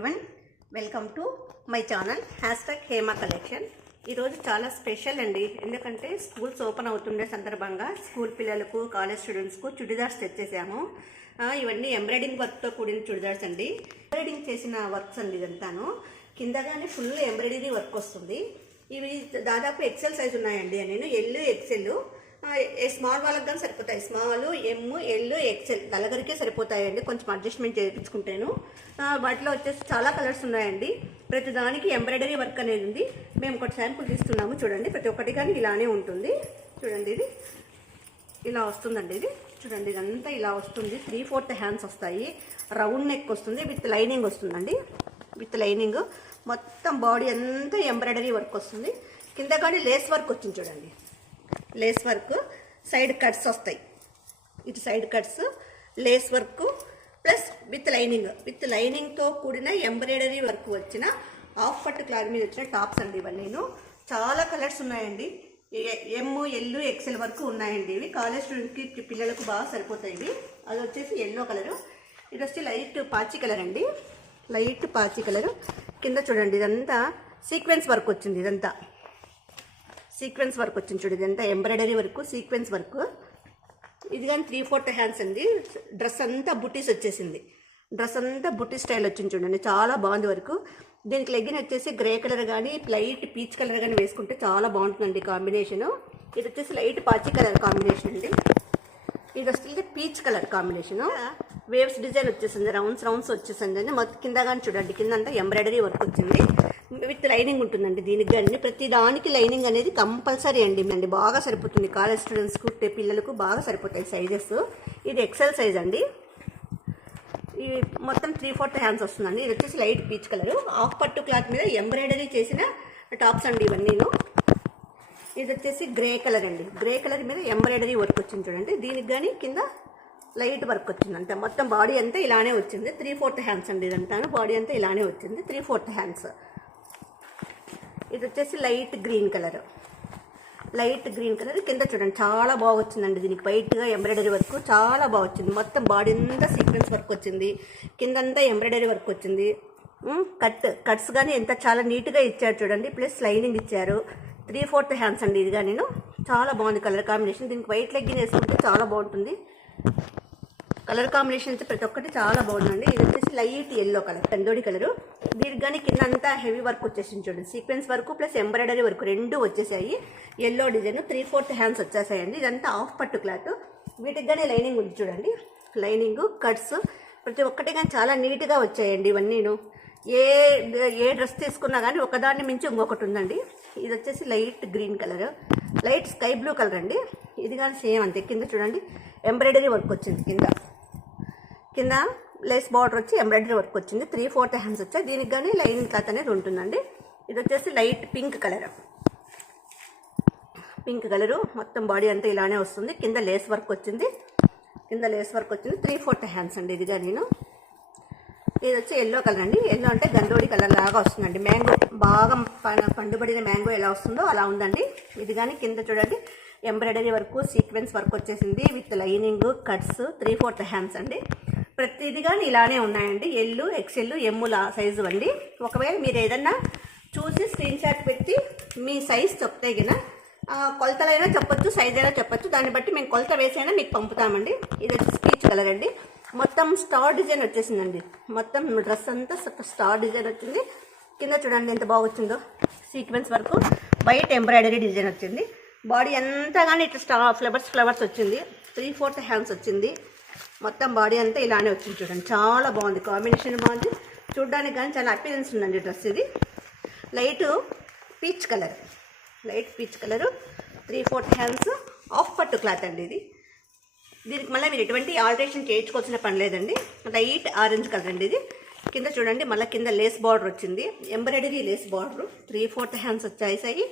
Everyone, welcome to my channel #Hema collection. ఈరోజు చాలా special అండి. ఎందుకంటే స్కూల్స్ ఓపెన్ అవుతుండే సందర్భంగా స్కూల్ పిల్లలకు, కాలేజ్ స్టూడెంట్స్కు చుడిదార్స్ తెచ్చేసాము. ఇవన్నీ ఎంబ్రాయిడింగ్ వర్క్తో కూడిన చుడిదార్స్ అండి. ఎంబ్రాయిడింగ్ చేసిన వర్క్స్ అండి. ఇదంతాను కిందగానే ఫుల్ ఎంబ్రాయిడరీ వర్క్ వస్తుంది. ఇవి దాదాపు ఎక్సెల్ సైజ్ ఉన్నాయండి. నేను ఎల్, ఎక్సెల్, స్మాల్ వాళ్ళకి కానీ సరిపోతాయి. స్మాల్, ఎమ్, ఎల్, ఎక్సెల్ నలుగురికే సరిపోతాయండి. కొంచెం అడ్జస్ట్మెంట్ చేయించుకుంటాను. వాటిలో వచ్చేసి చాలా కలర్స్ ఉన్నాయండి. ప్రతి దానికి ఎంబ్రాయిడరీ వర్క్ అనేది ఉంది. మేము ఒకటి శాంపుల్ తీస్తున్నాము, చూడండి. ప్రతి ఒక్కటి కానీ ఇలానే ఉంటుంది. చూడండి, ఇది ఇలా వస్తుందండి. ఇది చూడండి, ఇదంతా ఇలా వస్తుంది. 3/4 హ్యాండ్స్ వస్తాయి. రౌండ్ నెక్ వస్తుంది, విత్ లైనింగ్ వస్తుందండి. విత్ లైనింగ్ మొత్తం బాడీ అంతా ఎంబ్రాయిడరీ వర్క్ వస్తుంది. కింద కానీ లేస్ వర్క్ వచ్చింది చూడండి. లేస్ వర్క్, సైడ్ కట్స్ వస్తాయి. ఇటు side cuts, lace work plus with లైనింగ్తో కూడిన ఎంబ్రాయిడరీ వర్క్ వచ్చిన హాఫ్ పట్టు క్లాత్ మీద వచ్చిన టాప్స్ అండి. ఇవన్నీ చాలా కలర్స్ ఉన్నాయండి. ఎమ్, ఎల్, ఎక్సెల్ వరకు ఉన్నాయండి. ఇవి కాలేజ్ స్టూడెంట్కి, పిల్లలకు బాగా సరిపోతాయి. ఇవి అది వచ్చేసి ఎల్లో కలరు. ఇది వచ్చి లైట్ పాచి కలర్ అండి. లైట్ పాచి కలరు. కింద చూడండి, ఇదంతా సీక్వెన్స్ వర్క్ వచ్చింది. ఇదంతా సీక్వెన్స్ వర్క్ వచ్చింది చూడండి. ఇదంతా ఎంబ్రాయిడరీ వర్క్, సీక్వెన్స్ వర్క్. ఇది కానీ 3/4 హ్యాండ్స్ అండి. డ్రెస్ అంతా బుటీస్ వచ్చేసింది. డ్రెస్ అంతా బుటీ స్టైల్ వచ్చింది చూడండి. చాలా బాగుంది వర్క్. దీనికి లెగ్గిన్ వచ్చేసి గ్రే కలర్ కానీ, లైట్ పీచ్ కలర్ కానీ వేసుకుంటే చాలా బాగుంటుందండి కాంబినేషను. ఇది వచ్చేసి లైట్ పాచి కలర్ కాంబినేషన్ అండి. ఇది వస్తుంది peach colour combination. Waves design వచ్చేసింది, రౌండ్స్ వచ్చేసింది. మొత్తం కింద కానీ చూడండి, కింద అంతా ఎంబ్రాయిడరీ వర్క్ వచ్చింది. విత్ లైనింగ్ ఉంటుందండి. దీనికి కానీ ప్రతి దానికి లైనింగ్ అనేది కంపల్సరీ అండి. బాగా సరిపోతుంది కాలేజ్ స్టూడెంట్స్కు, పిల్లలకు బాగా సరిపోతాయి సైజెస్. ఇది ఎక్సెల్ సైజ్ అండి. ఇది మొత్తం 3/4 హ్యాండ్స్ వస్తుందండి. ఇది వచ్చేసి లైట్ పీచ్ కలరు. హాఫ్ పట్టు క్లాత్ మీద ఎంబ్రాయిడరీ చేసిన టాప్స్ అండి ఇవన్నీను. ఇది వచ్చేసి గ్రే కలర్ అండి. గ్రే కలర్ మీద ఎంబ్రాయిడరీ వర్క్ వచ్చింది చూడండి. దీనికి కానీ కింద లైట్ వర్క్ వచ్చింది. అంతే మొత్తం బాడీ అంతా ఇలానే వచ్చింది. 3/4 హ్యాండ్స్ అండి. ఇదంతా బాడీ అంతా ఇలానే వచ్చింది. 3/4 హ్యాండ్స్. ఇది వచ్చేసి లైట్ గ్రీన్ కలర్. కింద చూడండి, చాలా బాగా వచ్చిందండి. దీనికి వైట్గా ఎంబ్రాయిడరీ వర్క్ చాలా బాగా వచ్చింది. మొత్తం బాడీ అంతా సీక్వెన్స్ వర్క్ వచ్చింది. కిందంతా ఎంబ్రాయిడరీ వర్క్ వచ్చింది. కట్స్ కానీ ఎంత చాలా నీట్గా ఇచ్చారు చూడండి. ప్లస్ లైనింగ్ ఇచ్చారు. 3/4 హ్యాండ్స్ అండి. ఇదిగా నేను చాలా బాగుంది కలర్ కాంబినేషన్. దీనికి వైట్ లెగ్గిన్ వేసుకుంటే చాలా బాగుంటుంది. కలర్ కాంబినేషన్ అయితే ప్రతి ఒక్కటి చాలా బాగుందండి. ఇది వచ్చేసి లైట్ ఎల్లో కలర్, కందోడి కలరు. దీనికి కానీ కింద అంతా హెవీ వర్క్ వచ్చేసింది చూడండి. Sequence work plus embroidery work రెండు వచ్చేసాయి. ఎల్లో డిజైన్ 3/4 హ్యాండ్స్ వచ్చేసాయండి. ఇదంతా హాఫ్ పట్టు క్లాత్. వీటికి కానీ లైనింగ్ ఉంది చూడండి. లైనింగ్, కట్స్ ప్రతి ఒక్కటి కానీ చాలా నీట్గా వచ్చాయండి. ఇవన్నీను ఏ డ్రెస్ తీసుకున్నా కానీ ఒకదాన్ని మించి ఇంకొకటి ఉందండి. ఇది వచ్చేసి light green colour, light sky blue colour అండి. ఇది కానీ సేమ్ అంతే. కింద చూడండి ఎంబ్రాయిడరీ వర్క్ వచ్చింది. కింద లేస్ బార్డర్ వచ్చి ఎంబ్రాయిడరీ వర్క్ వచ్చింది. 3/4 హ్యాండ్స్ వచ్చాయి. దీనికి కానీ లైనింగ్ క్లాత్ అనేది ఉంటుందండి. ఇది వచ్చేసి లైట్ పింక్ కలరు. మొత్తం బాడీ అంతా ఇలానే వస్తుంది. కింద లేస్ వర్క్ వచ్చింది. 3/4 హ్యాండ్స్ అండి. ఇదిగా నేను ఇది వచ్చి ఎల్లో కలర్ అండి. ఎల్లో అంటే గంధోడి కలర్ లాగా వస్తుందండి. మ్యాంగో బాగా పండుబడిన మ్యాంగో ఎలా వస్తుందో అలా ఉందండి. ఇది కానీ కింద చూడండి ఎంబ్రాయిడరీ వర్క్, సీక్వెన్స్ వర్క్ వచ్చేసింది. విత్ లైనింగ్, కట్స్, 3/4 హ్యాండ్స్ అండి. ప్రతిది కానీ ఇలానే ఉన్నాయండి. ఎల్, ఎక్సెల్, ఎమ్ సైజు అండి. ఒకవేళ మీరు ఏదన్నా చూసి స్క్రీన్ షాట్ పెట్టి మీ సైజ్ చెప్తే గిన కొలతలైనా చెప్పొచ్చు, సైజ్ అయినా చెప్పొచ్చు. దాన్ని బట్టి మేము కొలత వేసైనా మీకు పంపుతామండి. ఇది వచ్చి పీచ్ కలర్ అండి. మొత్తం స్టార్ డిజైన్ వచ్చేసిందండి. మొత్తం డ్రెస్ అంతా స్టార్ డిజైన్ వచ్చింది. కింద చూడండి ఎంత బాగా వచ్చిందో. Sequence work, white embroidery design వచ్చింది. బాడీ అంతా కానీ ఇట్లా ఫ్లవర్స్ వచ్చింది. 3/4 హ్యాండ్స్ వచ్చింది. మొత్తం బాడీ అంతా ఇలానే వచ్చింది చూడండి. చాలా బాగుంది, కాంబినేషన్ బాగుంది. చూడడానికి కానీ చాలా అపీరెన్స్ ఉందండి డ్రెస్. ఇది light peach colour. 3/4 hands, half పట్టు క్లాత్ అండి. దీనికి మళ్ళీ మీరు ఎటువంటి ఆల్టరేషన్ చేయించుకోవాల్సిన పని లేదండి. లైట్ ఆరెంజ్ కలర్ అండి. ఇది కింద చూడండి, మళ్ళీ కింద లేస్ బార్డర్ వచ్చింది. Embroidery lace border. 3/4 హ్యాండ్స్ వచ్చేసాయి.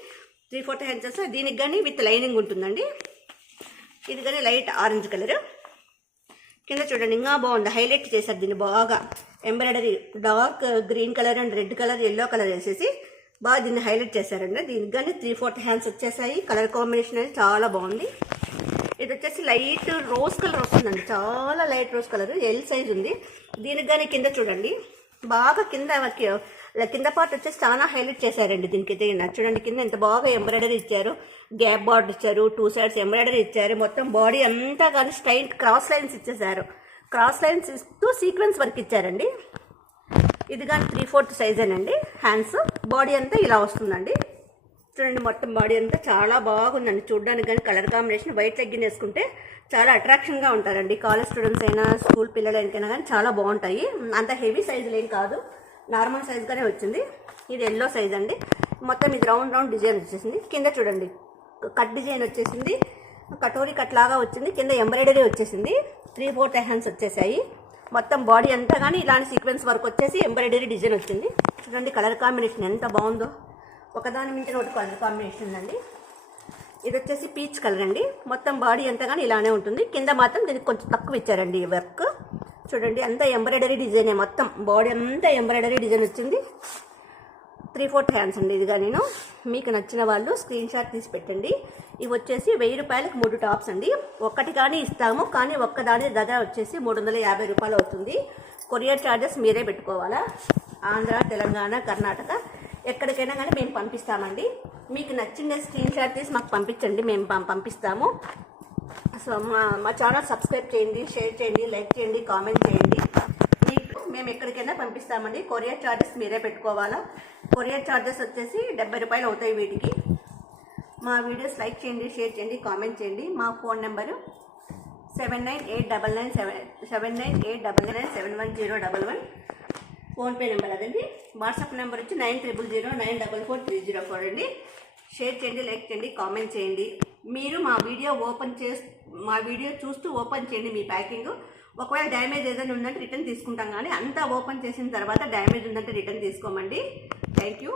3/4 హ్యాండ్స్ వస్తాయి. దీనికి కానీ విత్ లైనింగ్ ఉంటుందండి. ఇది కానీ లైట్ ఆరెంజ్ కలరు. కింద చూడండి ఇంకా బాగుంది, హైలైట్ చేశారు దీన్ని బాగా. Embroidery dark green colour and red colour, yellow colour వేసేసి బాగా దీన్ని హైలైట్ చేశారండి. దీనికి కానీ 3/4 హ్యాండ్స్ వచ్చేసాయి. కలర్ కాంబినేషన్ అనేది చాలా బాగుంది. ఇది వచ్చేసి లైట్ రోజ్ కలర్ వస్తుందండి. చాలా light rose colour, L size ఉంది. దీనికి కానీ కింద చూడండి బాగా కింద పార్ట్ వచ్చేసి చాలా హైలైట్ చేశారండి. దీనికి అయితే చూడండి, కింద ఎంత బాగా ఎంబ్రాయిడరీ ఇచ్చారు, గ్యాప్ బార్డర్ ఇచ్చారు, 2 sides ఎంబ్రాయిడరీ ఇచ్చారు. మొత్తం బాడీ అంతా కానీ స్ట్రైట్ క్రాస్ లైన్స్ ఇచ్చేసారు. క్రాస్ లైన్స్ ఇస్తూ సీక్వెన్స్ వర్క్ ఇచ్చారండి. ఇది కానీ 3/4 సైజేనండి. హ్యాండ్స్ బాడీ అంతా ఇలా వస్తుందండి. చూడండి, మొత్తం బాడీ అంతా చాలా బాగుందండి చూడడానికి. కానీ కలర్ కాంబినేషన్ వైట్ లెగ్గిన్ వేసుకుంటే చాలా అట్రాక్షన్గా ఉంటారండి. కాలేజ్ స్టూడెంట్స్ అయినా స్కూల్ పిల్లలకైనా కానీ చాలా బాగుంటాయి. అంత హెవీ సైజులు ఏం కాదు, నార్మల్ సైజుగానే వచ్చింది. ఇది ఎల్లో సైజ్ అండి. మొత్తం ఇది రౌండ్ డిజైన్ వచ్చేసింది. కింద చూడండి కట్ డిజైన్ వచ్చేసింది, కటోరీ కట్ లాగా వచ్చింది. కింద ఎంబ్రాయిడరీ వచ్చేసింది. 3/4 హ్యాండ్స్ వచ్చేసాయి. మొత్తం బాడీ అంతా కానీ ఇలాంటి సీక్వెన్స్ వర్క్ వచ్చేసి ఎంబ్రాయిడరీ డిజైన్ వచ్చింది. చూడండి కలర్ కాంబినేషన్ ఎంత బాగుందో, ఒకదాని మించిన ఒకటి కలర్ కాంబినేషన్ ఉందండి. ఇది వచ్చేసి పీచ్ కలర్ అండి. మొత్తం బాడీ అంతా కానీ ఇలానే ఉంటుంది. కింద మాత్రం దీనికి కొంచెం తక్కువ ఇచ్చారండి ఈ వర్క్. చూడండి అంతా ఎంబ్రాయిడరీ డిజైనే, మొత్తం బాడీ అంతా ఎంబ్రాయిడరీ డిజైన్ వచ్చింది. 3/4 హ్యాండ్స్ అండి. ఇదిగా నేను మీకు నచ్చిన వాళ్ళు స్క్రీన్ షాట్ తీసి పెట్టండి. ఇవి వచ్చేసి 1000 రూపాయలకు 3 టాప్స్ అండి. ఒక్కటి కానీ ఇస్తాము, కానీ ఒక్కదాని ధర వచ్చేసి 350 రూపాయలు అవుతుంది. కొరియర్ ఛార్జెస్ మీరే పెట్టుకోవాలా. ఆంధ్ర, తెలంగాణ, కర్ణాటక ఎక్కడికైనా కానీ మేము పంపిస్తామండి. మీకు నచ్చిన స్క్రీన్ షాట్ తీసి మాకు పంపించండి, మేము పంపిస్తాము. సో మా ఛానల్ సబ్స్క్రైబ్ చేయండి, షేర్ చేయండి, లైక్ చేయండి, కామెంట్ చేయండి. మేము ఎక్కడికైనా పంపిస్తామండి. కొరియర్ ఛార్జెస్ మీరే పెట్టుకోవాలా. కొరియర్ ఛార్జెస్ వచ్చేసి 70 రూపాయలు అవుతాయి వీటికి. మా వీడియోస్ లైక్ చేయండి, షేర్ చేయండి, కామెంట్ చేయండి. మా ఫోన్ నెంబరు 7989971011 ఫోన్పే నెంబర్ అదండి. వాట్సాప్ నెంబర్ వచ్చి 9009443004 అండి. షేర్ చేయండి, లైక్ చేయండి, కామెంట్ చేయండి. మీరు మా వీడియో చూస్తూ ఓపెన్ చేయండి మీ ప్యాకింగ్. ఒకవేళ డ్యామేజ్ ఏదైనా ఉందంటే రిటర్న్ తీసుకుంటాం, కానీ అంతా ఓపెన్ చేసిన తర్వాత డ్యామేజ్ ఉందంటే రిటర్న్ తీసుకోమండి. Thank you.